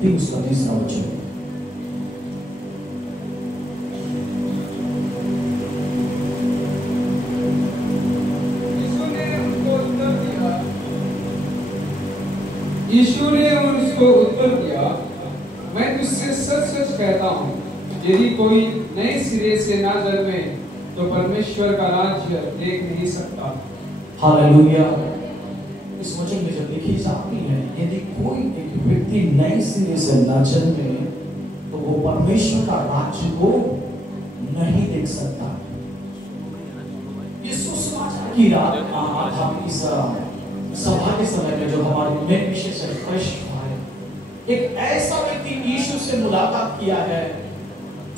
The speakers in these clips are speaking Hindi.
फिर उसका तीसरा वचन, यीशु ने उसको उत्तर दिया, मैं तुझसे सच सच कहता हूँ, यदि कोई नए सिरे से ना जन्मे तो परमेश्वर का राज्य देख नहीं सकता। हालेलुया। इस वचन में जब देखी जाती है, यदि कोई एक व्यक्ति नए सिरे से न जन्मे तो वो परमेश्वर का राज्य को नहीं देख सकता। ये सुसमाचार की रात आज हम इस सभा के समय में जो हमारे मेन विषय से फ्रेश हुआ है, एक ऐसा व्यक्ति यीशु से मुलाकात किया है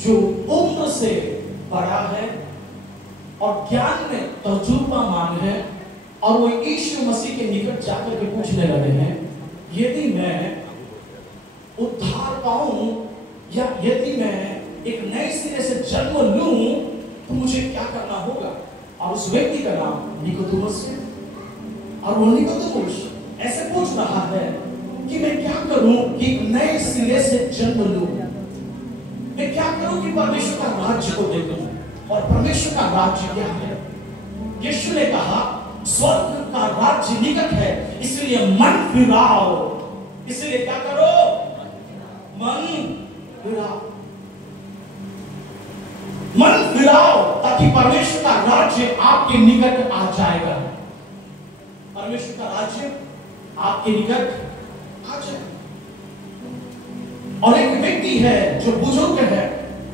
जो उम्र से बड़ा है और ज्ञान में तजुर्बामान है, और वो यीशु मसीह के निकट जाकर के पूछने लगे हैं, यदि मैं उद्धार पाऊं या यदि मैं एक नए सिरे से जन्म लूं तो मुझे क्या करना होगा। और उस व्यक्ति का नाम निकोदेमुस है, और वो निकोदेमुस ऐसे पूछ रहा है कि मैं क्या करूं कि एक नए सिरे से जन्म लूं, मैं क्या करूं कि परमेश्वर का राज्य को देखूं। और परमेश्वर का राज्य क्या है? यीशु ने कहा, स्वर्ग का राज्य निकट है, इसलिए मन फिराओ। इसलिए क्या करो? मन फिराओ, मन फिराओ, ताकि परमेश्वर का राज्य आपके निकट आ जाएगा। परमेश्वर का राज्य आपके निकट आ जाए। और एक व्यक्ति है जो बुजुर्ग है,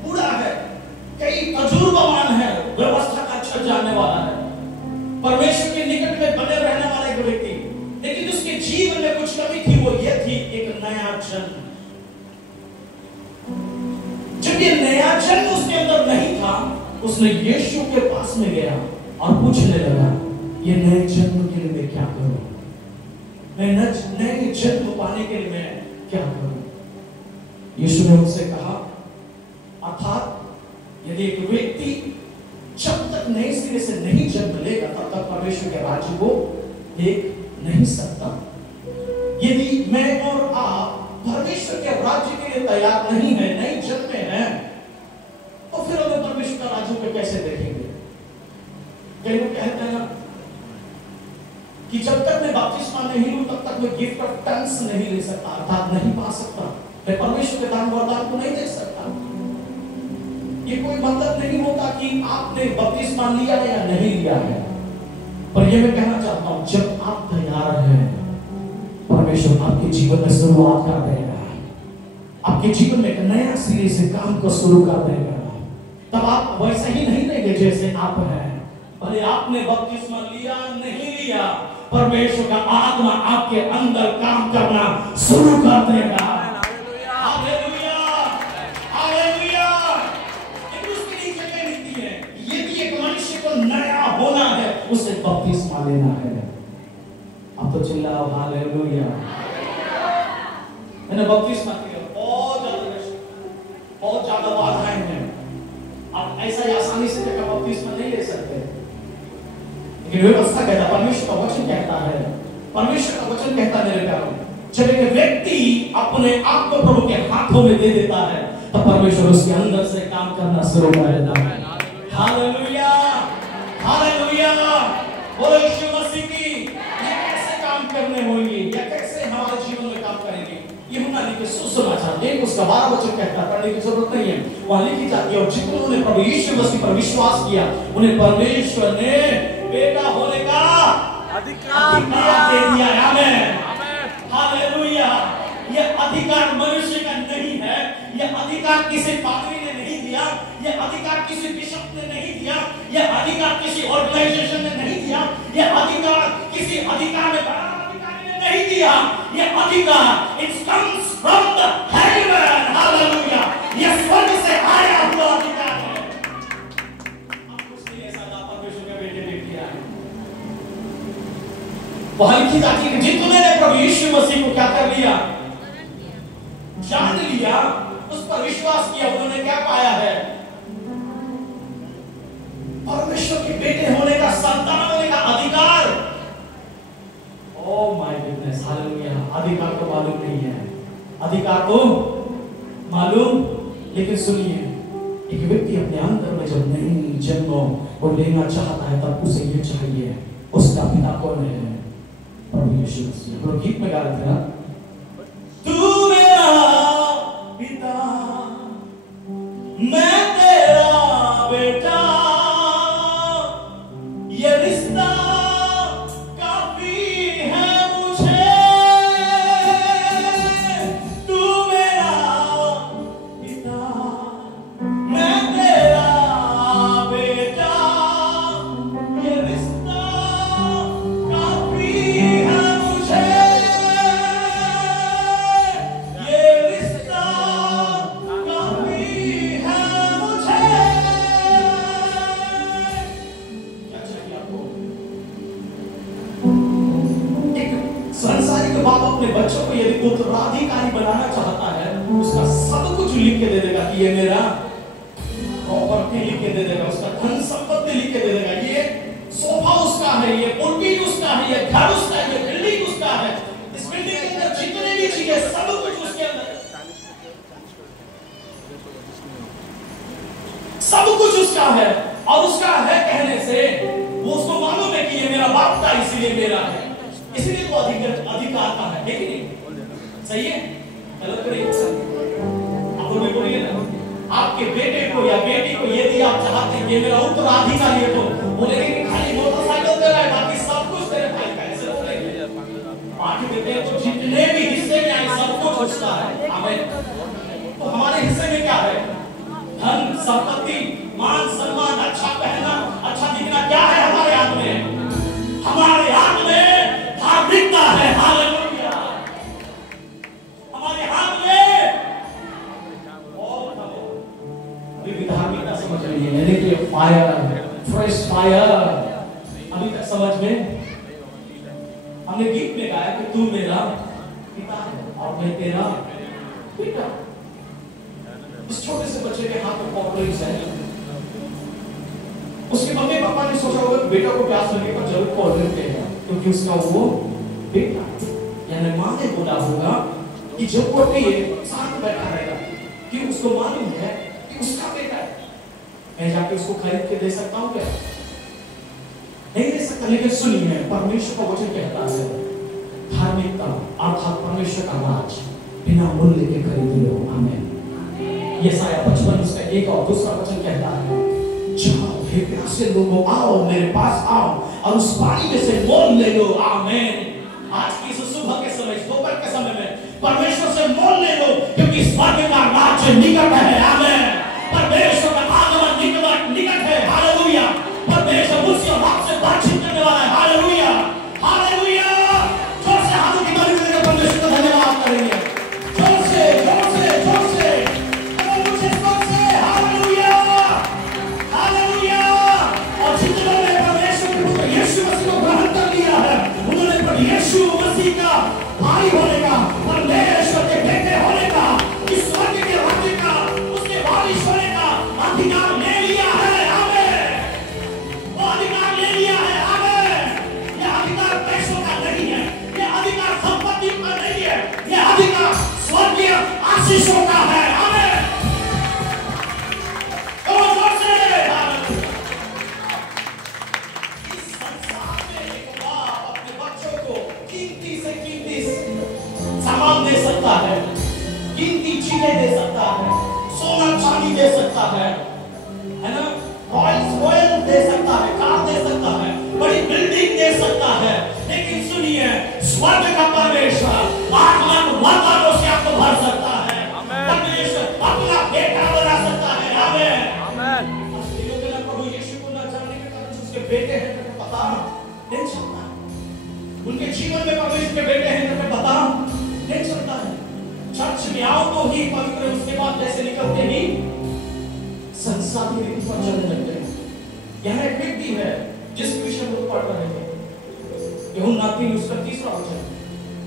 बूढ़ा है, कई तजुर्बावान है, व्यवस्था का अच्छा जानने वाला है, परमेश्वर के निकट में बने रहने वाला एक व्यक्ति, लेकिन उसके जीवन में कुछ कमी थी, वो ये थी एक नया जन्म। जब ये नया जन्म उसके अंदर नहीं था, उसने यीशु के पास में गया और पूछने लगा, ये नए जन्म के लिए मैं क्या करूं? मैं नए जन्म पाने के लिए मैं क्या करूं? यीशु ने उनसे कहा, अर्थात यदि एक व्यक्ति जब तक नए सिरे से नहीं जन्म लेगा तब तक परमेश्वर के राज्य को देख नहीं सकता। यदि मैं और आप परमेश्वर के राज्य के लिए तैयार नहीं है, नहीं जन्मे हैं, तो फिर हमें परमेश्वर का राज्य को कैसे देखेंगे? कई लोग कहते हैं ना कि जब तक मैं बपतिस्मा नहीं लूं तब तक मैं गिफ्ट ऑफ टंग्स नहीं ले सकता, अर्थात नहीं पा सकता, मैं परमेश्वर के दान वरदान को नहीं देख सकता। ये कोई मतलब नहीं होता कि आपने बपतिस्मा लिया है या नहीं लिया है, पर ये मैं कहना चाहता हूं, जब आप तैयार हैं, परमेश्वर आपके जीवन में शुरुआत कर देगा, आपके जीवन में एक नया सिरे से काम को शुरू कर देगा। तब आप वैसे ही नहीं रहेंगे जैसे आप हैं, भले आपने बपतिस्मा लिया नहीं लिया, परमेश्वर का आत्मा आपके अंदर काम करना शुरू कर देगा। Hallelujah, hallelujah. लेकिन उसके लिए जगह मिलती है, ये भी एक मनुष्य को नया होना है, उसे बपतिस्मा लेना है। अब तो चिल्लाओ हालेलुया। मैंने बपतिस्मा किया, बहुत ज्यादा बाधाएं हैं, आप ऐसा ही आसानी से बपतिस्मा नहीं ले सकते। लेकिन व्यवस्था कहता, परमेश्वर का वचन कहता है, परमेश्वर का वचन कहता है मेरे प्यारों, जब एक व्यक्ति अपने आप को प्रभु के हाथों में दे देता है, तब परमेश्वर उसके अंदर से काम करना शुरू कर देता है। Hallelujah, hallelujah. बोलो यीशु मसीह की। ये कैसे काम करने होंगे, या कैसे हमारे जीवन में काम करेंगे? यूहन्ना लिखे सुसमाचार एक उसका 12 वचन कहता है, पढ़ने की जरूरत नहीं है, वहां लिखी जाती है, और जिन्होंने प्रभु यीशु मसीह पर विश्वास किया, उन्हें परमेश्वर ने बेटा होने का अधिकार दे दिया। आमीन, हालेलुया। ये अधिकार मनुष्य का नहीं है, ये अधिकार किसी पादरी ने नहीं दिया, ये अधिकार किसी बिशप ने नहीं दिया, ये अधिकार किसी ऑर्गेनाइजेशन ने नहीं दिया, ये अधिकार किसी अधिकार में बड़ा अधिकारी ने नहीं दिया। ये अधिकार it comes from the haven. Hallelujah. ये स्वर्ग से आया हुआ अधिकार है। वहां लिखी जाती है, जितने ने प्रभु यीशु मसीह को क्या कर लिया, जान लिया, उस पर विश्वास किया, उन्होंने क्या पाया है? परमेश्वर के बेटे होने का, संतान होने का अधिकार। Oh my goodness, hallelujah. अधिकार तो मालूम नहीं है, अधिकार को मालूम। लेकिन सुनिए, एक व्यक्ति अपने अंतर में जब नई जन्म को लेना चाहता है तब उसे ये चाहिए, उसका पिता कौन है? प्रभु यीशु मसीह। हम लोग गीत में गा रहे थे ना, तू मेरा पिता मैं तेरा बेटा, ये रिश्ता काफी है मुझे। तू मेरा पिता मैं तेरा बेटा, ये रिश्ता काफी है मुझे। ये रिश्ता काफी है मुझे। क्या चाहिए आपको? एक संसारिक बाप अपने बच्चों को यदि उत्तराधिकारी बनाना चाहता है, उसका सब कुछ लिख के दे देगा कि ये मेरा प्रॉपर्टी लिख के दे देगा, उसका धन संपत्ति लिख के दे देगा, ये सोफा उसका है, ये पुलपीट उसका है, ये घर उसका है, ये बिल्डिंग उसका है, इस बिल्डिंग के अंदर जितने भी चीजें सब कुछ उसके अंदर, सब कुछ उसका है। और उसका है कहने से वो उसको मालूम है कि ये मेरा बाप था इसीलिए मेरा है, इसलिए वो अधिकार का है। लेकिन सही है, गलत तो नहीं हो सकता। आप लोग बोलिए ना, आपके बेटे को या बेटी को यदि आप चाहते हैं कि मेरा उत्तराधिकारी है, तो बोलेंगे कि खाली मोटरसाइकिल दे रहा है, बाकी सब कुछ तेरे भाई का, ऐसे बोलेंगे। बाकी देते हैं तो जितने भी हिस्से में आए सब कुछ उसका है। आमीन। तो हमारे हिस्से में क्या है? धन संपत्ति, मान सम्मान, अच्छा पहनना, अच्छा दिखना, क्या है हमारे हाथ में? हमारे हाथ में धार्मिकता है। हालेलुया। हमारे हाथ में अभी भी धार्मिकता समझ रही है, यानी कि फायर, फ्रेश फायर अभी तक समझ में। हमने गीत में गाया कि तू मेरा पिता है और मैं तेरा बेटा। इस छोटे से बच्चे के हाथ में कॉर्नफ्लेक्स है, उसके मम्मी पापा ने सोचा होगा बेटा को प्यास लगे पर जरूर कॉर्नफ्लेक्स देगा, क्योंकि उसका वो बेटा। यानी माँ ने बोला होगा कि जब वो साथ बैठा रहेगा कि उसको मालूम है कि उसका बेटा है, मैं जाके उसको खरीद के दे सकता हूँ क्या? नहीं दे सकता। लेकिन सुनिए, परमेश्वर का वचन कहता है धार्मिकता अर्थात परमेश्वर का राज बिना मूल्य के खरीद लो। आमीन। यशायाह 55 उसका 1 और 2 वचन कहता है, जाओ हे प्यासे लोगों, आओ मेरे पास आओ और उस पानी में से मोल ले लो। आमीन। आज की इस सुबह के समय, दोपहर के समय में परमेश्वर से मोल ले लो, क्योंकि स्वर्ग का राज्य निकट है। आमीन। परमेश्वर का आगमन निकट है। हालेलुया। परमेश्वर मुझसे और आपसे बातचीत करने वाला है। Hallelujah, hallelujah. जोर से हाथों की ताली देकर परमेश्वर का धन्यवाद करेंगे। जोर से, जोर से, जोर से, मुझे जोर से। Hallelujah, hallelujah. और जितने लोगों ने परमेश्वर के पुत्र यीशु मसीह को ग्रहण कर लिया है, उन्होंने पर यीशु मसीह का भाई होने का, परमेश्वर के बेटे होने का, इस स्वर्ग के राज्य का, उसके वारिस होने का अधिकार ले लिया है। स्वर्गीय आशीषों का है। आमीन। जोर से। इस संसार में एक बाप अपने बच्चों को कीमती से कीमती सामान दे सकता है, कीमती चीजें दे सकता है, सोना चांदी दे सकता है ना, रॉयल दे सकता है, कार दे सकता है, बड़ी बिल्डिंग दे सकता है। लेकिन सुनिए, स्वर्ग का परमेश्वर आत्मन वरदानों से आपको भर सकता है। परमेश्वर अपना बेटा बना सकता है। आमीन, आमीन। प्रभु यीशु को न जानने के कारण उसके बेटे हैं तो पता नहीं चलता, उनके जीवन में परमेश्वर के बेटे हैं तो पता नहीं चलता है। चर्च में आओ तो ही पवित्र, उसके बाद जैसे निकलते ही संसार की रीति पर चलने लगते हैं। यहाँ एक व्यक्ति है जिसके विषय में पढ़ रहे हैं, यूहन्ना 3 उसका 3 वचन।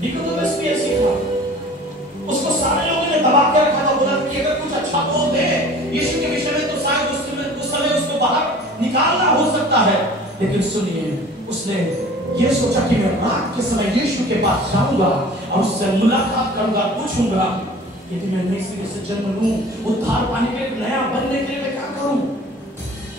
निकोदेमस भी ऐसी था, उसको सारे लोगों ने दबा के रखा था, बोला कि अगर कुछ अच्छा बोल दे यीशु के विषय में तो शायद उस समय उसको बाहर निकालना हो सकता है। लेकिन सुनिए, उसने ये सोचा कि मैं रात के समय यीशु के पास जाऊंगा और उससे मुलाकात करूंगा, पूछूंगा यदि मैं नए सिरे से जन्म लूं, उद्धार पाने के लिए, नया बनने के लिए मैं क्या करूं?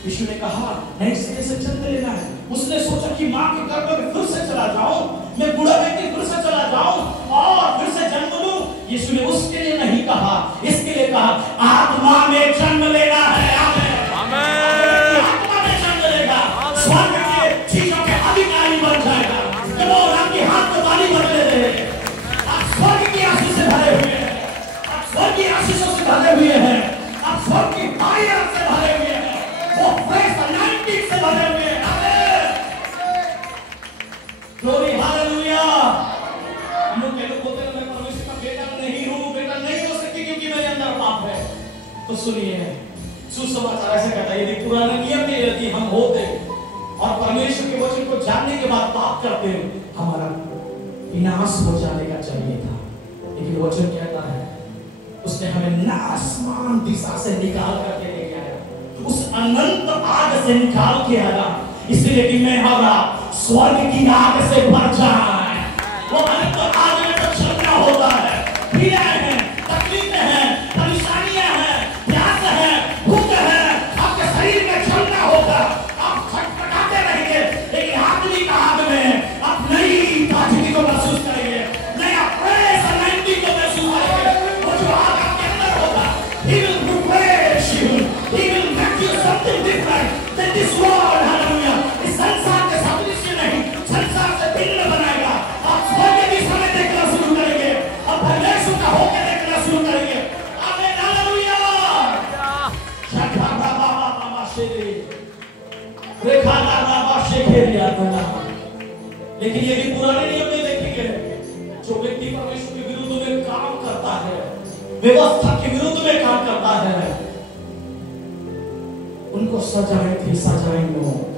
यीशु ने कहा नए सिरे से जन्म लेना है। उसने सोचा कि मां के गर्भ में फिर से चला जाऊं, मैं बूढ़ा व्यक्ति फिर से चला जाऊं और फिर से जन्म लूं। यीशु ने उसके लिए नहीं कहा, इसके लिए कहा आत्मा में जन्म लेना है। आमीन आमीन। आत्मा में जन्म लेगा, स्वर्ग के चीजों के अधिकारी बन जाएगा। जब वो आपके हाथ में ताली बदले दे, आप स्वर्ग की आशीष से भरे हुए हैं, आप स्वर्ग की आशीषों से भरे हुए हैं, आप स्वर्ग की फायर से भरे हुए हैं, वो फ्रेश अनाइंटिंग से भरे हुए हैं। आमीन ग्लोरी हालेलुया। हम लोग बोलते हैं मैं परमेश्वर का बेटा नहीं हूं, बेटा नहीं हो सकती क्योंकि मेरे अंदर पाप है। तो सुनिए, सुसमाचार ऐसे कहता है यदि पुराने नियम में यदि हम होते और परमेश्वर के वचन को जानने के बाद पाप करते, हमारा विनाश हो जाने का चाहिए था। लेकिन वचन कहता है उसने हमें ना आसमान दिशा से निकाल करके ले आया, उस अनंत आग से निकाल के आया, इसलिए कि मैं और आप स्वर्ग की आग से भर जाए। वो अनंत आग में तो चलना होता है, पीड़ाएं हैं, तकलीफें हैं, परेशानियां हैं, प्यास है, भूख है, आपके शरीर में चलना होगा, आप छटपटाते रहेंगे, लेकिन आदमी का आग में आप नई ताजगी को महसूस करेंगे, नया फ्रेश एनर्जी को महसूस करेंगे। वो जो आग आपके अंदर होगा, he will refresh you, he will make you something different than this world। Hallelujah. इस संसार के सादृश्य नहीं, संसार से भिन्न बनाएगा। आप स्वर्ग की दिशा में देखना शुरू करेंगे, अब परमेश्वर का होकर देखना शुरू करेंगे। आमीन हालेलुया। शका बाबा बाबा शेरे रेखा बाबा शेखेरिया बना। लेकिन यदि पुराने नियम में देखेंगे, जो व्यक्ति परमेश्वर के विरुद्ध में काम करता है, व्यवस्था के विरुद्ध में काम करता है, उनको सजाएं थी, सजाएं मौत,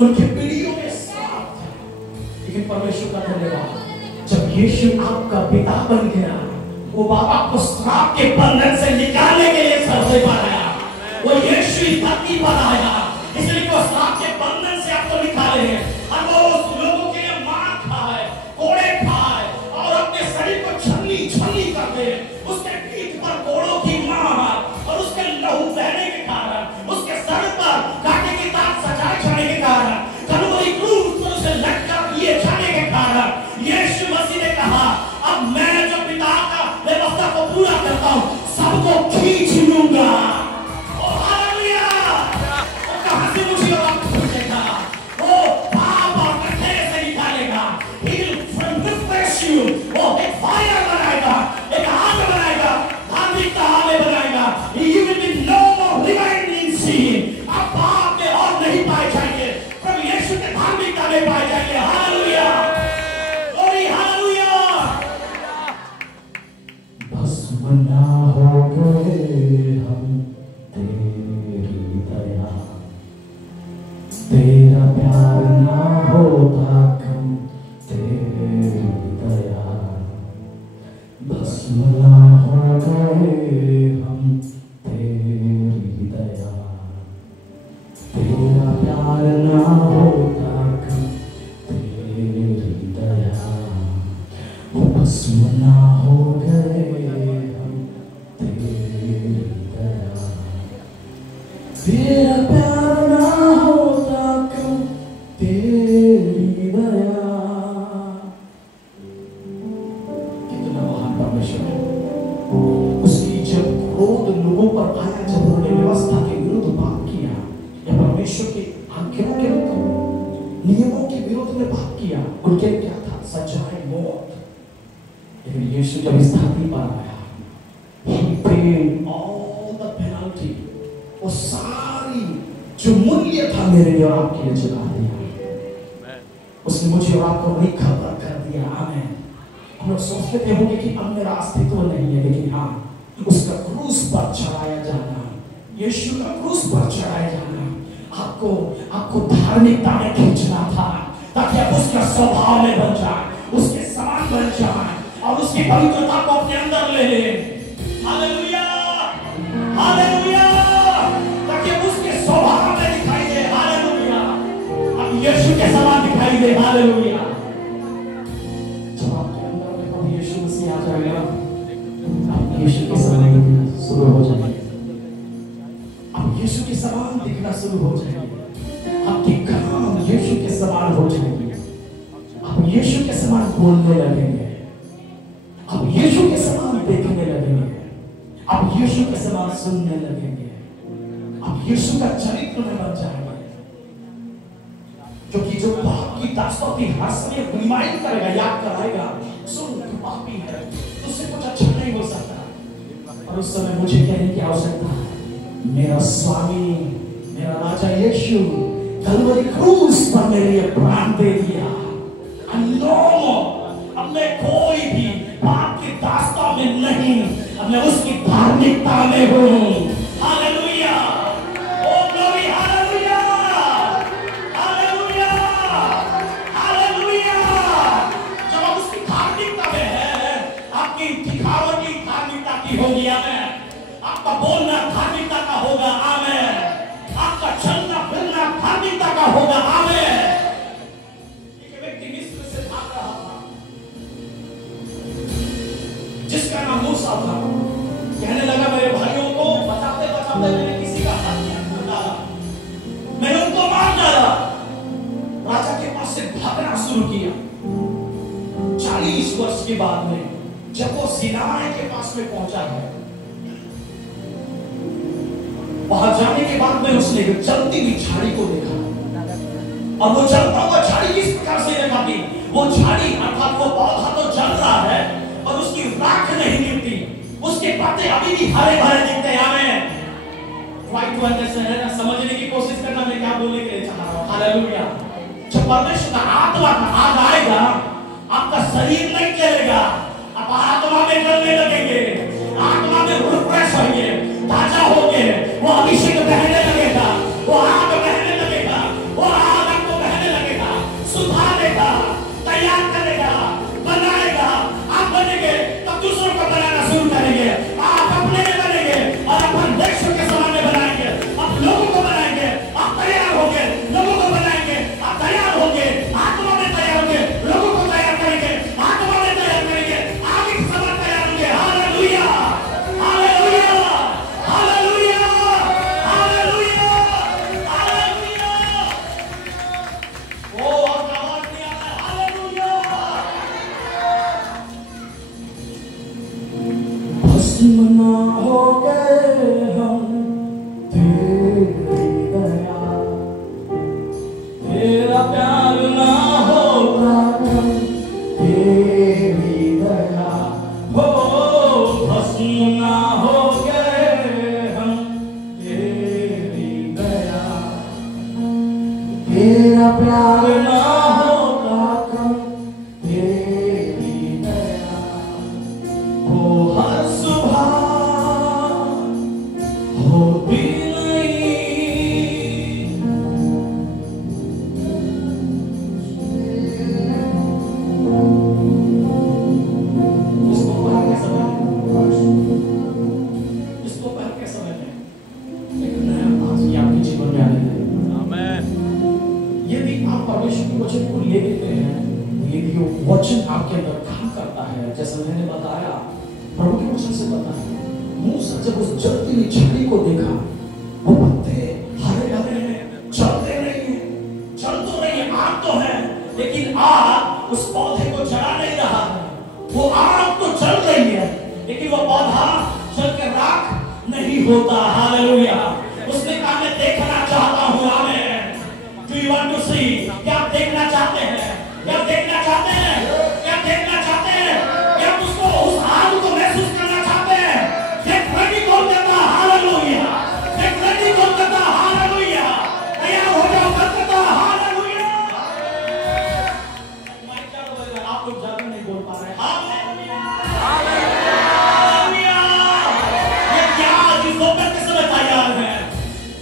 उनके पीढ़ियों में श्राप था। लेकिन परमेश्वर का धन्यवाद, जब यीशु आपका पिता बन गया, वो बाबा को श्राप के बंधन से निकालने के लिए धरती पर आया। वो यीशु इस धरती पर आया, इसलिए वो श्राप के बंधन से आपको निकाले हैं। और वो उस लोगों के लिए मार खाए, कोड़े खाए और अपने शरीर को छलनी छलनी कर दे, उसके पीठ पर कोड़ों की मार और उसके लहू बहने के कारण, उसके सर पर कांटे के दांत सजाए जाने के कारण, कलवरी क्रूस पर उसे लटका दिए जाने के कारण, यीशु मसीह ने कहा अब मैं जो पिता का व्यवस्था को पूरा करता हूं, सबको खींच लूंगा। ओ हालेलुया। वो कहां से मुझे और आपको पूछेगा, वो पाप और कठिनाई से निकालेगा। He will refresh you। वो एक फायर बनाएगा, एक आग बनाएगा, धार्मिकता हमें बनाएगा। You will be no more remain in sin। आप पाप में और नहीं पाए जाएंगे, प्रभु यीशु के धार्मिकता में पाए जाएंगे। Hallelujah glory hallelujah. भस्म ना हो गए हम तेरी दया, तेरा प्यार ना होता कम तेरी दया, भस्म ना हो गए हम तेरी दया, तेरा प्यार ना होता कम तेरी दया, भस्म ना हो गए हम तेरी दया, तेरा प्यार ना होता कम तेरी दया। कितना महान परमेश्वर है। उसकी जब क्रोध लोगों पर आया, जब उन्होंने व्यवस्था के विरुद्ध पाप किया या परमेश्वर के आज्ञाओं के नियमों के विरुद्ध में पाप किया, उनके लिए क्या था? सजाए मौत। लेकिन यीशु जब इस धरती पर आया, he paid all the penalty। वो सारी जो मूल्य था मेरे लिए और आपके लिए चुका दिया। उसने मुझे और आपको बड़ी खबर कर दिया। आमीन। हम लोग सोचते होंगे कि अब मेरा अस्तित्व नहीं है, लेकिन हाँ, उसका क्रूस पर चढ़ाया जाना, यीशु का क्रूस पर चढ़ाया जाना आपको धार्मिकता में खींचना था, ताकि आप उसके स्वभाव में बन जाए, उसके समान बन जाए और उसकी पवित्रता को अपने अंदर ले ले। Hallelujah hallelujah. ताकि उसके स्वभाव में दिखाई दे। हालेलुया। अब यीशु के समान दिखाई दे। हालेलुया। जब आप बोलने लगेंगे, अब यीशु के समान देखने लगेंगे, अब यीशु के समान सुनने लगेंगे, अब यीशु का चरित्र में बन जाएंगे। क्योंकि जो पाप की दास्तान हर समय रिमाइंड करेगा, याद कराएगा, सुन तू पापी है, तुझसे कुछ अच्छा नहीं हो सकता। और उस समय मुझे कहने की आवश्यकता है, मेरा स्वामी, मेरा राजा यीशु कलवरी क्रूस पर मेरे लिए प्राण दे दिया। अब मैं कोई भी पाप की दास्तान में नहीं, अब मैं उसकी धार्मिकता में हूँ। हालेलुया, ओ ग्लोरी, हालेलुया, हालेलुया, हालेलुया। जब आप उसकी धार्मिकता में है, आपकी दिखावटी धार्मिकता की होगी, आमेन। आपका बोलना धार्मिकता का होगा, आमेन। आपका चलना फिरना धार्मिकता का होगा, आमेन। एक व्यक्ति मिस्र से भाग रहा था, जिसका नाम मूसा था। कहने लगा, मेरे भाइयों को बचाते बचाते मैंने किसी का हत्या कर डाला, मैंने उनको मार डाला। राजा के पास से भागना शुरू किया। 40 वर्ष के बाद में जब वो सिनाई के पास में पहुंचा है, वहां जाने के बाद में उसने एक चलती हुई झाड़ी को देखा। और वो चलता हुआ झाड़ी किस प्रकार से देखा थी? वो झाड़ी अर्थात वो पौधा तो जल रहा है और उसकी राख नहीं गिरती, उसके पत्ते अभी भी हरे भरे दिखते हैं। आमेन। राइट वन है ना, समझने की कोशिश करना मैं क्या बोलने के लिए चाह रहा हूं। हालेलुया। जब परमेश्वर का आत्मा का आग आएगा, आपका शरीर नहीं चलेगा, आप आत्मा में चलने लगेंगे, आत्मा में रिफ्रेश होंगे, ताजा होंगे। वो अभिषेक बहने लगेगा, वो आग बहने लगेगा, वो आग आपको बहने लगेगा, सुधारेगा, तैयार करेगा, बनाएगा। आप बनेंगे तब दूसरों को बनाना शुरू करेंगे। आप अपने में बनेंगे और अपन देश के सामने बनाएंगे, आप लोगों को बनाएंगे, आप तैयार होंगे, लोगों को बनाएंगे, आप तैयार होंगे, आत्मा में तैयार होंगे, लोगों को तैयार करेंगे, आत्मा में तैयार करेंगे, आगे के समान तैयार होंगे। Hallelujah, hallelujah, hallelujah, hallelujah, hallelujah. ओ आवाज नहीं आ रहा है। हालेलुया। भस्म ना हो गए हम तेरी दया, तेरा प्यार ना होता हम तेरी दया। हो भस्म ना हो गए हम तेरी दया, तेरा प्यार ना होता हम तेरी दया। हो हर सुबह होती नहीं, इसको पढ़ के समय में, इसको पढ़ के समय में एक नया बात ये आपके जीवन में आने लगेगा। आमेन। यदि आप परमेश्वर के वचन को ले लेते हैं, यदि वो वचन आपके अंदर काम करता है, जैसा मैंने बताया, प्रभु के वचन से बताया, मूसा जब उस जलती हुई झाड़ी को देखा, वो पत्ते हरे भरे हैं, जलते नहीं है, जल तो नहीं है, आग तो है, लेकिन आग उस पौधे को जला नहीं रहा है। वो आग तो जल रही है, लेकिन वो पौधा जल के राख नहीं होता। हालेलुया। उसने कहा, मैं देखना चाहता हूं। आमेन। डू यू वांट टू सी? क्या आप देखना चाहते हैं? क्या आप देखना चाहते हैं? क्या आप देखना चाहते हैं? क्या आप उसको, उस आग को महसूस करना चाहते हैं? गेट रेडी कौन कहता? हालेलुया। गेट रेडी कौन कहता? हालेलुया। तैयार हो जाओ कौन कहता? हालेलुया। मैं क्या बोल रहा, आप लोग ज्यादा नहीं बोल पा रहे। Hallelujah, hallelujah. ये क्या जिस दोपहर के समय तैयार है?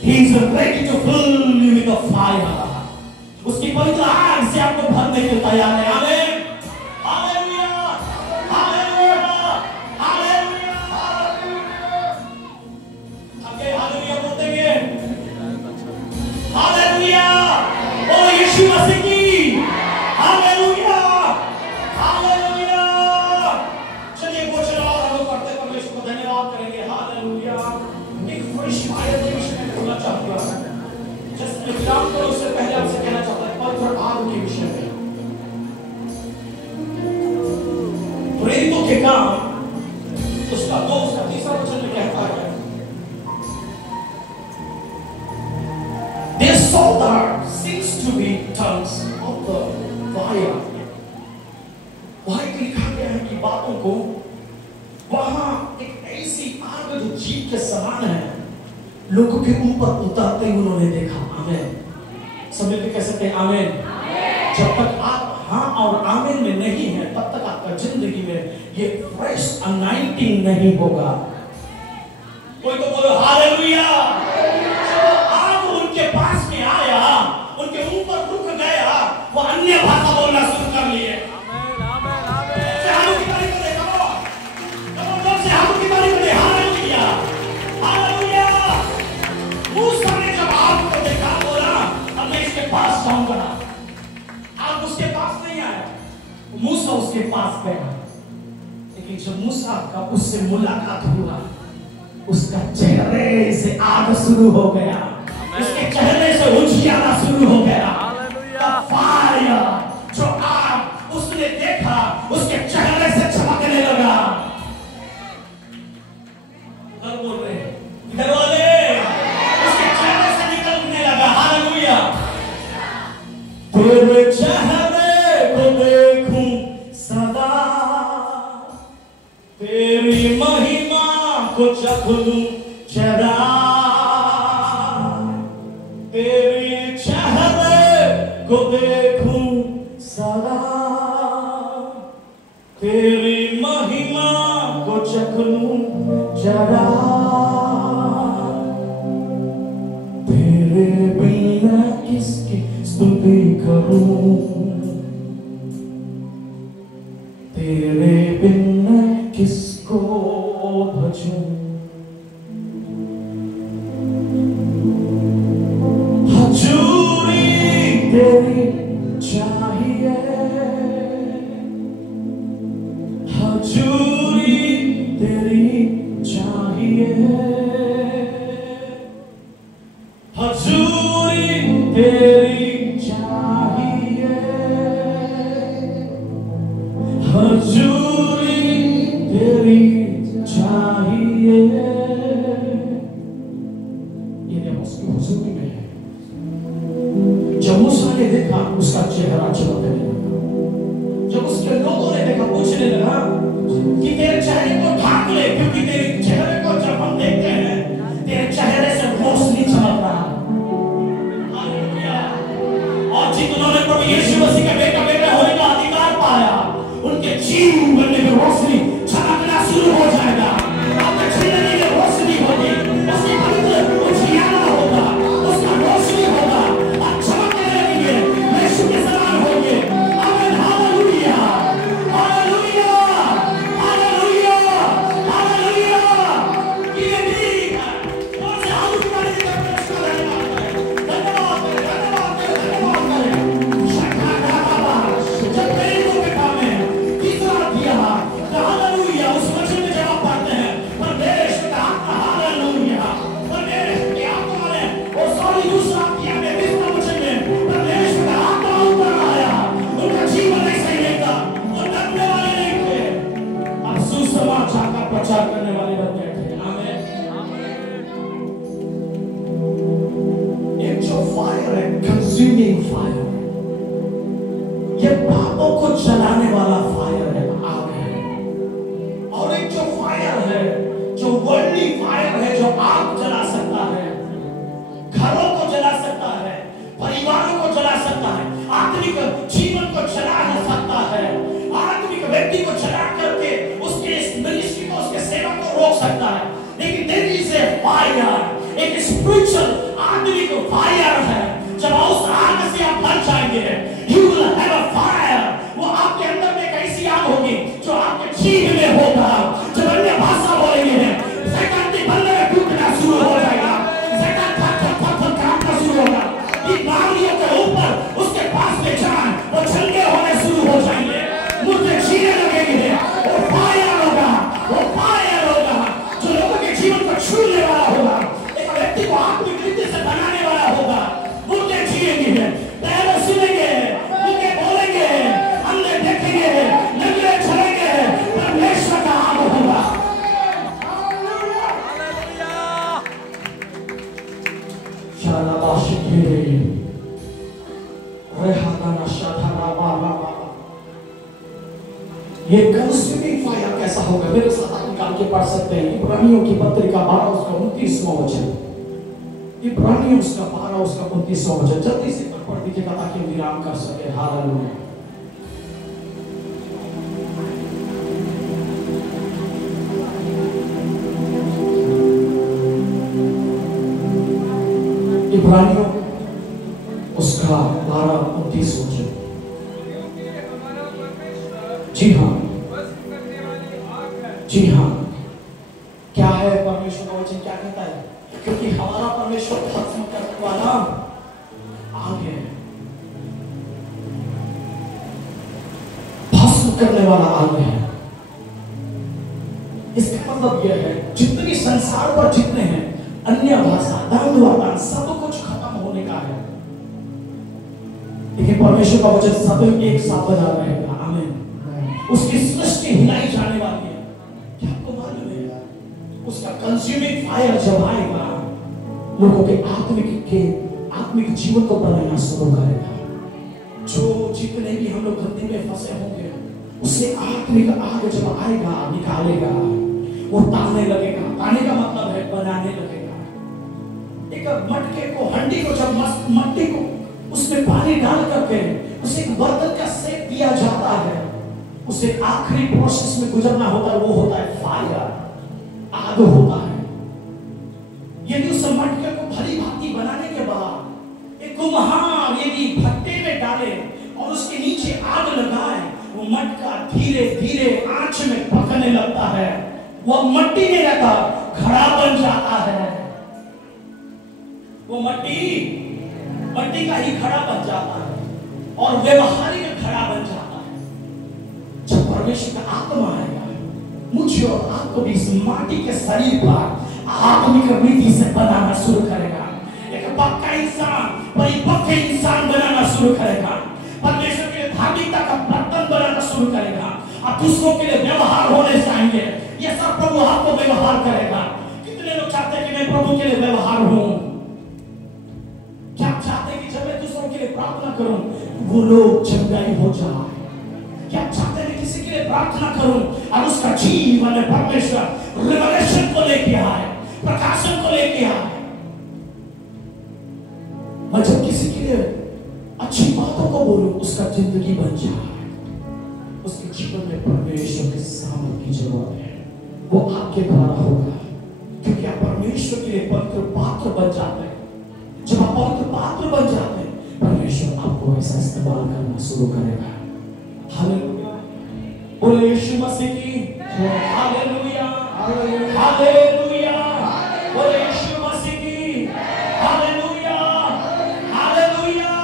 He is ready to fill you with the fire. उसकी पवित्र आग से आपको भरने के लिए तैयार है। आमीन। Hallelujah, hallelujah, hallelujah, hallelujah. आगे हालेलुया बोलते हुए, हालेलुया। ओ यीशु मसीह की हालेलुया, हालेलुया। चलिए वो चलो और हम करते परमेश्वर को धन्यवाद करेंगे। हालेलुया। एक फ्रेश फायर के विषय में बोलना चाहूंगा। जस्ट विराम करो, उससे पहले आपसे कहना चाहता हूं पवित्र आग के विषय में। tongues of the fire. वहां एक लिखा गया है कि बातों को वहां एक ऐसी आग जो जीप के समान है लोगों के ऊपर उतारते हुए उन्होंने देखा। आमीन। सब मिलकर कह सकते हैं आमीन। जब तक आप हाँ और आमीन में नहीं है तब तक आपका जिंदगी में ये फ्रेश अनाइंटिंग नहीं होगा। कोई तो बोलो हालेलुया। आग उनके पास में आया, उनके ऊपर रुक गया, वो अन्य भाषा बोलना शुरू कर लिए। मूसा ने जब आग को देखा बोला अब मैं इसके पास जाऊंगा। आग उसके पास नहीं आया, मूसा उसके पास गया। लेकिन जब मूसा का उससे मुलाकात हुआ उसका चेहरे से आग शुरू हो गया, उसके चेहरे से उजियारा शुरू हो गया। फायर जो आग उसने देखा उसके चेहरे से चमकने लगा। उधर बोल रहे इधर वाले उसके चेहरे से निकलने लगा। हालेलुया। तेरे चेहरे को देखूं सदा, तेरी महिमा को चखूं जरा, तेरे चेहरे को देखूं सदा, तेरी महिमा को चखूं जरा, तेरे बिना किसकी स्तुति करूं, तेरे बिना किसको भजूं। हजूरी तेरी चाहिए, हजूरी तेरी चाहिए, हजूरी तेरी चाहिए, हजूरी तेरी चाहिए। ये उसकी हुजूरी में है। जब मूसा ने देखा उसका चेहरा चमकने लगा। जब उसके लोगों ने देखा पूछने लगा कि तेरे चेहरे को ढाक ले, क्योंकि तेरे चेहरे को जब हम देखते हैं तेरे चेहरे से रोशनी चमक रहा है। हालेलुया। और जिन्होंने प्रभु यीशु मसीह के बेटा होने का अधिकार पाया उनके जीवन में रोशनी चमकना शुरू हो जाएगा। आपके जिंदगी में रोशनी होगी, उसके अंदर उजियारा होगा, उसका रोशनी होगा, आप चमकने लगेंगे, यीशु के समान होंगे। आमीन। Hallelujah, hallelujah, hallelujah, hallelujah. ये ठीक है। और से हम तुम्हारे लिए प्रवेश कर रहे हैं। धन्यवाद करें, धन्यवाद करें, धन्यवाद करें। शक्ति जब मेरे मुंह के खाने तीसरा दिया हालेलुया। उस वचन में जवाब पाते हैं परमेश्वर का हालेलुया। परमेश्वर के आत्मा ने वो सारी दूसरा किया में तीसरा वचन में परमेश्वर का आत्मा ऊपर आया। उनका जीवन ऐसे ही रहता, वो डरने वाले नहीं थे, अब सुसमाचार का प्रचार करने वाले बन गए थे। आमीन। एक जो फायर है कंज्यूमिंग फायर, ये पापों को जलाने वाला फायर है, आग है। और एक जो फायर है जो वर्ल्डली फायर है, जो आग जला सकता है, घरों को जला सकता है, परिवारों को जला सकता है, आत्मिक जीवन को जला सकता है, आत्मिक व्यक्ति को जला करके उसके मिनिस्ट्री को, उसके सेवा को रोक सकता है। लेकिन देयर इज ए फायर, एक स्पिरिचुअल आत्मिक फायर है। जब उस आग से आप भर जाएंगे, you will have a fire. वो आपके अंदर में एक ऐसी आग होगी जो आपके जीव में होगा। जब अन्य भाषा बोलेंगे शैतान के बंदे में टूटना शुरू हो जाएगा, शैतान थक कांपना शुरू होगा। बीमारियों के ऊपर उसके पास में जान वो झंडे होने शुरू हो जाएंगे, मुझे जीने लगेंगे। वो फायर होगा, वो फायर होगा जो लोगों के जीवन को छूने वाला होगा, एक व्यक्ति को आत्मिक रीति से बनाने वाला होगा। मुझे जिएंगे, पहले सुनेंगे, मुझे बोलेंगे, अंधे देखेंगे, नंगे चलेंगे, परमेश्वर का आग होगा। शाबाश। ये कंज्यूमिंग फायर कैसा होगा? मेरे साथ आप निकाल के पढ़ सकते हैं इब्रानियों की पत्रिका 12 उसका 29वां वचन। इब्रानियों उसका 12 उसका 29वां वचन जल्दी से पढ़ दीजिएगा ताकि हम विराम कर सके। हालेलुया। इब्रानियों उसका 12-29 वचन। जी हाँ, जी हाँ। क्या है परमेश्वर का वचन क्या कहता है? क्योंकि हमारा परमेश्वर भस्म करने वाला आग है, भस्म करने वाला आग है। इसका मतलब यह है जितनी संसार पर जितने हैं अन्य भाषा दान वादान सब कुछ खत्म होने का है, लेकिन परमेश्वर का वचन सब एक साथ बना रहेगा। आमीन। उसकी सृष्टि हिलाई जाने वाली है। क्या आपको मालूम है? उसका कंज्यूमिंग फायर जब आएगा लोगों के आत्मिक जीवन को बनाना शुरू करेगा। जो जितने भी हम लोग गंदगी में फंसे होंगे उसे आत्मिक आग जब आएगा निकालेगा, वो ताने लगेगा। ताने का मतलब है बनाने लगेगा। एक मटके को, हंडी को जब मट्टी को उसमें पानी डाल करके उसे एक बर्तन का शेप दिया जाता है, उसे आखिरी प्रोसेस में गुजरना होता है, वो होता है फायर, आग होता है। यदि उस मटके को भली भांति बनाने के बाद एक कुम्हार यदि भट्टे में डाले और उसके नीचे आग लगाए, वो मटका धीरे धीरे आंच में पकने लगता है। वो मट्टी नहीं रहता, घड़ा बन जाता है। वो मट्टी का ही घड़ा बन जाता है और व्यवहारिक घड़ा बन जाता है। जब परमेश्वर का आत्मा आएगा मुझे और आपको भी इस माटी के शरीर पर आत्मिक रीति से बनाना शुरू करेगा। एक पक्का इंसान, परिपक्व इंसान बनाना शुरू करेगा। परमेश्वर के लिए धार्मिकता का बर्तन बनाना शुरू करेगा। अब दूसरों के लिए व्यवहार होने चाहिए। यह सब प्रभु आपको व्यवहार करेगा। कितने लोग चाहते हैं कि मैं प्रभु के लिए व्यवहार हूं? क्या चाहते हैं कि जब मैं दूसरों के लिए प्रार्थना करूं वो लोग चंगाई हो जाए? क्या चाहते हैं किसी के लिए प्रार्थना करूं और उसका जीवन में परमेश्वर रिवलेशन को लेके आए, प्रकाशन को लेके आए? मैं जब किसी के लिए अच्छी बातों को बोलूं उसका जिंदगी बन जाए, उसके जीवन में परमेश्वर के सामर्थ्य की जरूरत है। वो आपके द्वारा होगा क्योंकि आप परमेश्वर के लिए पवित्र पात्र बन जाते हैं। जब आप पवित्र पात्र बन जाते हैं परमेश्वर आपको ऐसा इस्तेमाल करना शुरू करेगा। हालेलुया। बोले यीशु मसीह की हालेलुया, हालेलुया। बोले यीशु मसीह की हालेलुया, हालेलुया।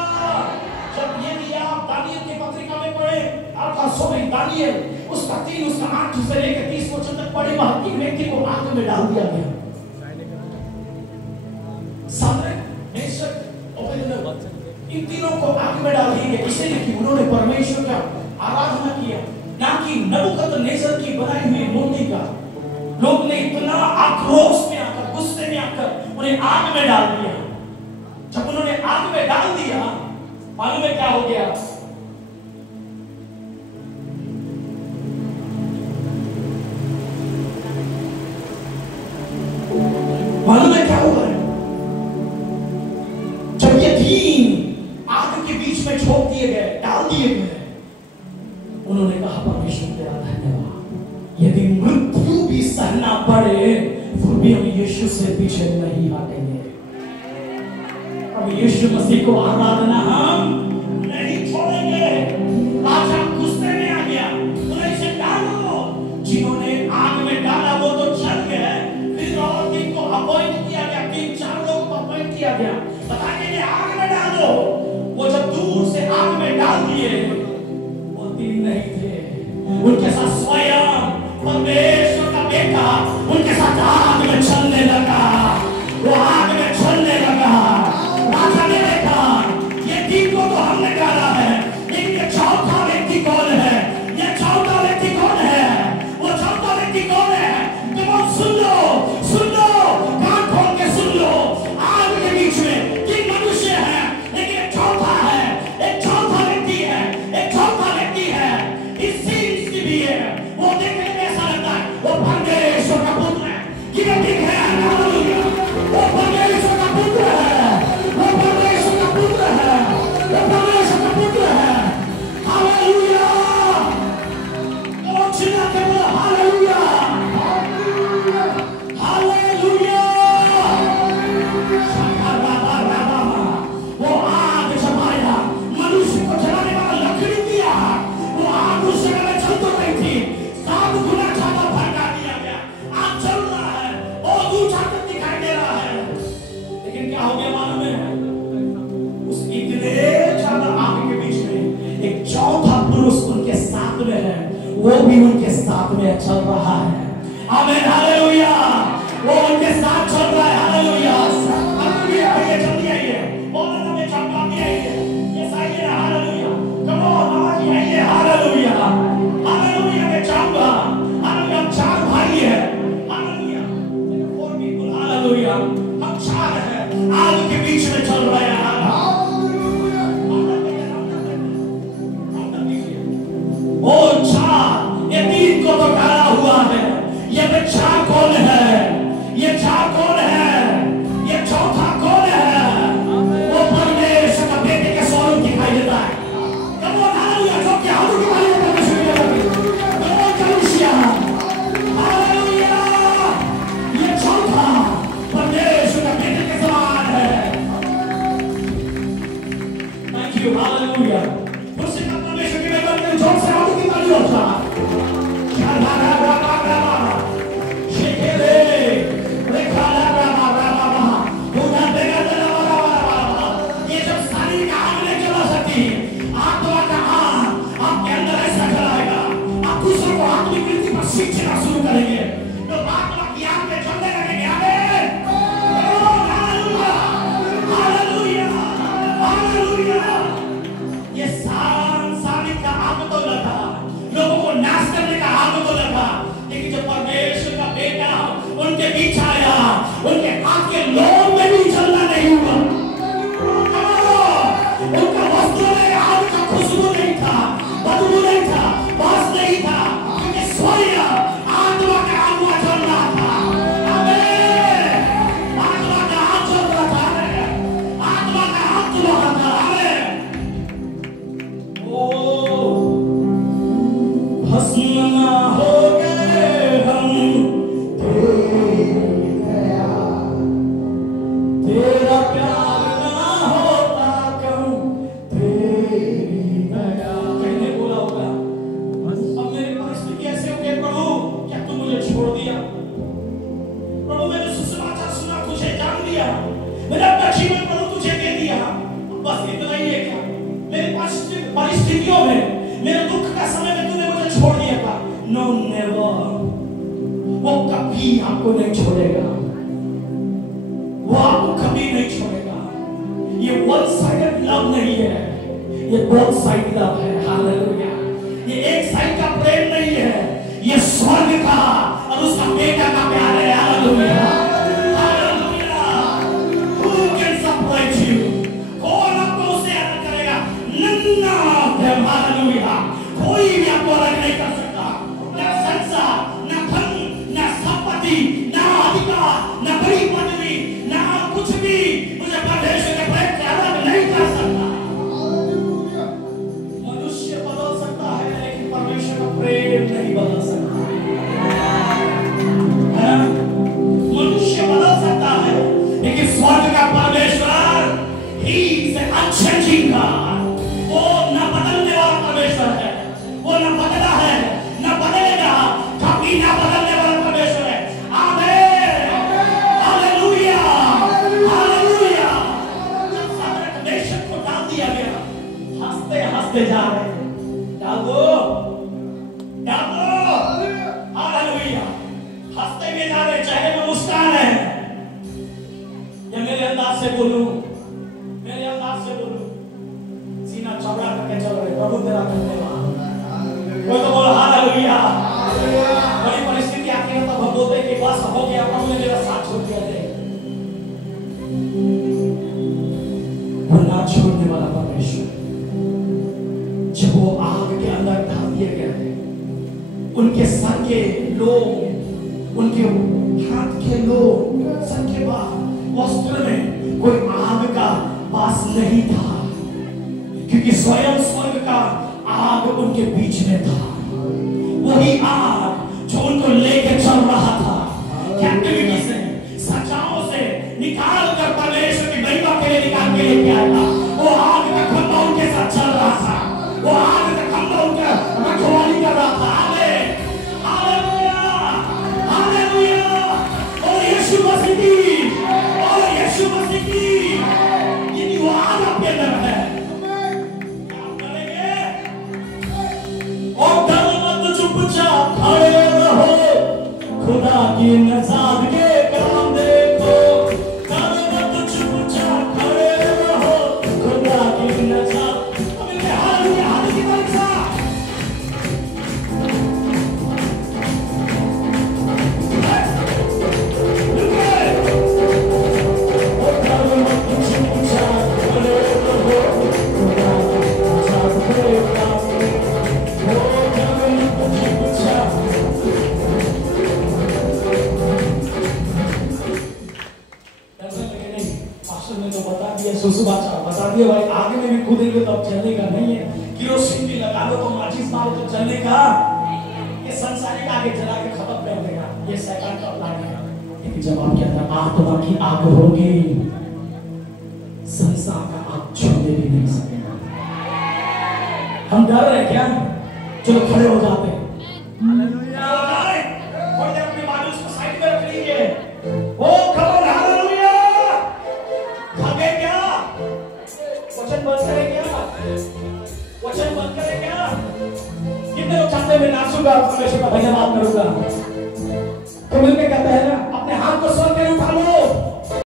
जब ये दिया आप दानियल की पत्रिका में पढ़े, आपका सॉरी दानियल उसका 3 उसका 8 से लेकर 30 वचन तक पढ़े, वहां एक व्यक्ति को आग में डाल दिया गया। इन तीनों को आग में डाल दिया गया इसलिए कि उन्होंने परमेश्वर का आराधना किया, ना कि नबूकदनेस्सर की बनाई हुई मूर्ति का। लोग ने इतना आक्रोश में आकर, गुस्से में आकर उन्हें आग में डाल दिया। जब उन्होंने आग में डाल दिया, मालूम है क्या हो गया? मालूम है क्या हुआ? जब ये तीन आग के बीच में छोड़ दिए गए, डाल दिए गए, उन्होंने कहा परमेश्वर तेरा धन्यवाद। यदि मृत्यु भी सहना पड़े फिर भी हम यीशु से पीछे नहीं हटेंगे। अब यीशु मसीह को आराधना हम नहीं छोड़ेंगे। राजा गुस्से में आ गया, उन्हें इसे डालो। जिन्होंने आग में डाला वो तो जल गए। फिर और 3 को अपॉइंट किया गया, 3-4 लोगों को अपॉइंट किया गया, बताने के लिए आग में डाल दो। वो जब दूर से आग में डाल दिए, वो 3 नहीं थे, उनके साथ स्वयं परमेश्वर का बेटा उनके साथ आग में चलने लगा। वो आग में चलने लगा। राजा ने देखा ये 3 को तो हमने डाला है, लेकिन ये चौथा व्यक्ति कौन है? ये चौथा व्यक्ति कौन है? वो चौथा व्यक्ति कौन है? तुम सुन लो, सुन लो, कान खोल के सुन लो। आग के बीच में 3 मनुष्य हैं, लेकिन एक चौथा है, एक चौथा व्यक्ति है, एक चौथा व्यक्ति है। इस सीन्स की भी है, वो भी उनके साथ में चल रहा है। आमीन, हालेलुया। वो उनके साथ चल रहा है। Hallelujah, hallelujah. आइए जल्दी आइए, बोलो ना मैं चमकाती आइए, ये सही है। हालेलुया, कम ऑन मामा जी आइए। Hallelujah, hallelujah. मैं चाहूंगा, हालेलुया, हम चार भाई हैं। Hallelujah, four people. हालेलुया, हम चार हैं, आग के बीच में चल रहे हैं। ओ चार, ये तीन को तो डाला हुआ है, ये में चार कौन है? ये चार कौन है? ये चौथा कौन है? वो परमेश्वर का बेटे के स्वरूप दिखाई देता है। कब वो हालेलुया, जो कि हम की बात परमेश्वर की बात है। वो कलीसिया, हालेलुया, ये चौथा परमेश्वर का बेटे के समान है। Thank you, hallelujah. उससे का परमेश्वर की महिमा में जोर से हम की ताली होता है। शिक्षण शुरू करेंगे तो आत्मा की आग में चलने लगेंगे। आमीन, हालेलुया, हालेलुया, हालेलुया। ये सांसारिक का आग तो लगा, लोगों को नाश करने का आग तो लगा, लेकिन जब परमेश्वर का बेटा उनके बीच आया, उनके आग के लोग में भी जलना नहीं हुआ। उनका वस्त्र में आग का खुशबू नहीं था, बदबू नहीं था, बास नहीं था, क्योंकि स्वयं आत्मा का आग चल रहा था। आमीन, आत्मा का आग चल रहा था। आत्मा का आग चल रहा था। आमीन। ओ भस्म ना हो गए हम तेरी दया, तेरा प्यार ना होता कम तेरी दया। कहने बोला होगा, अब मेरी परिस्थिति ऐसे हो गई, प्रभु क्या तू मुझे छोड़ दिया? प्रभु मैंने सुसमाचार सुना, तुझे जान दिया, मैंने अपना जीवन प्रभु तुझे दे दिया, बस इतना ही है क्या? मेरी परिस्थितियों में, मेरे दुख का समय में तूने मुझे छोड़ दिया था? No, never. वो कभी आपको नहीं छोड़ेगा, वो आपको कभी नहीं छोड़ेगा। ये वन साइडेड लव नहीं है, ये बोथ साइड लव है। हालेलुया, ये एक साइड का प्रेम नहीं है, ये स्वर्ग का और उसका बेटा का प्यार है। Hallelujah, hallelujah. Who can separate you? कौन आपको उससे अलग करेगा? नन्ना है। हालेलुया, कोई भी आपको अलग नहीं कर सकता। ना संसार, ना धन, ना संपत्ति, ना अधिकार, ना बड़ी पदवी, ना कुछ भी मुझे परमेश्वर के प्रेम से अलग नहीं कर सकता। मनुष्य बदल सकता है, लेकिन परमेश्वर का प्रेम नहीं बदल सकता। मनुष्य बदल सकता है, लेकिन स्वर्ग का परमेश्वर ही से unchanging God, वो न बदलने वाला परमेश्वर है। वो न बदला है, न बदलेगा, कभी न बदलने वाला परमेश्वर है। आमीन, हालेलुया, हालेलुया। जब सारे नेशन को डाल दिया गया, हंसते हंसते जा रहे हैं। डाल दो, डाल दो। हालेलुया, हंसते हुए जा रहे, चेहरे में मुस्कान है। या मेरे अंदाज से बोलूं, मेरे अंदाज से बोलूं, सीना चौड़ा करके चल रहे, प्रभु तेरा धन्यवाद। कोई तो बोला हालेलुया। बड़ी परिस्थिति आती है तब हम बोलते हैं कि बस हो गया, प्रभु ने मेरा साथ छोड़ दिया है। वो ना छोड़ने वाला परमेश्वर, जब वो आग के अंदर डाल दिए गए हैं, उनके सर के लोग, उनके हाथ के लोग, सर के बाद वस्त्र में कोई आग का पास नहीं था, क्योंकि स्वयं स्वर्ग का आग उनके बीच में था। वही आग जो उनको लेके चल रहा था, कैप्टिविटी से, सजाओं से निकाल कर परमेश्वर की महिमा के लिए निकाल के लेके आया। वो आग का खंभा उनके साथ चल रहा था, वो आग का खंभा उनका रखवाली कर रहा था। आमीन, हालेलुया, हालेलुया। और यीशु मसीह की, और यीशु मसीह की यदि वो आग आपके अंदर है, और डरो मत, चुप की नजाद के काम देखो, करो मत चुपचाप खड़े रहो, खुदा की नजाद। हाथ की परीक्षा बता दिया भाई, आगे में भी कूदेंगे तो अब चलने का नहीं है। किरोसिन भी लगा दो तो माचिस मारो तो चलने का। ये संसारिक आगे जला के खत्म कर देगा, ये शैतान का लागेगा। लेकिन जब आपके अंदर आत्मा की आग होगी, संसार का आग छूने भी नहीं सकेगा। हम डर रहे क्या? चलो खड़े हो जाते हैं। थोड़ी देर अपने मालूम को साइड में रख लीजिए। ओ कमल हालेलुया। भागे क्या? वचन बंद करें क्या? वचन बंद करें क्या? कितने लोग चाहते हैं मैं नाचूंगा, परमेश्वर का धन्यवाद करूंगा? तो मिलके कहते हैं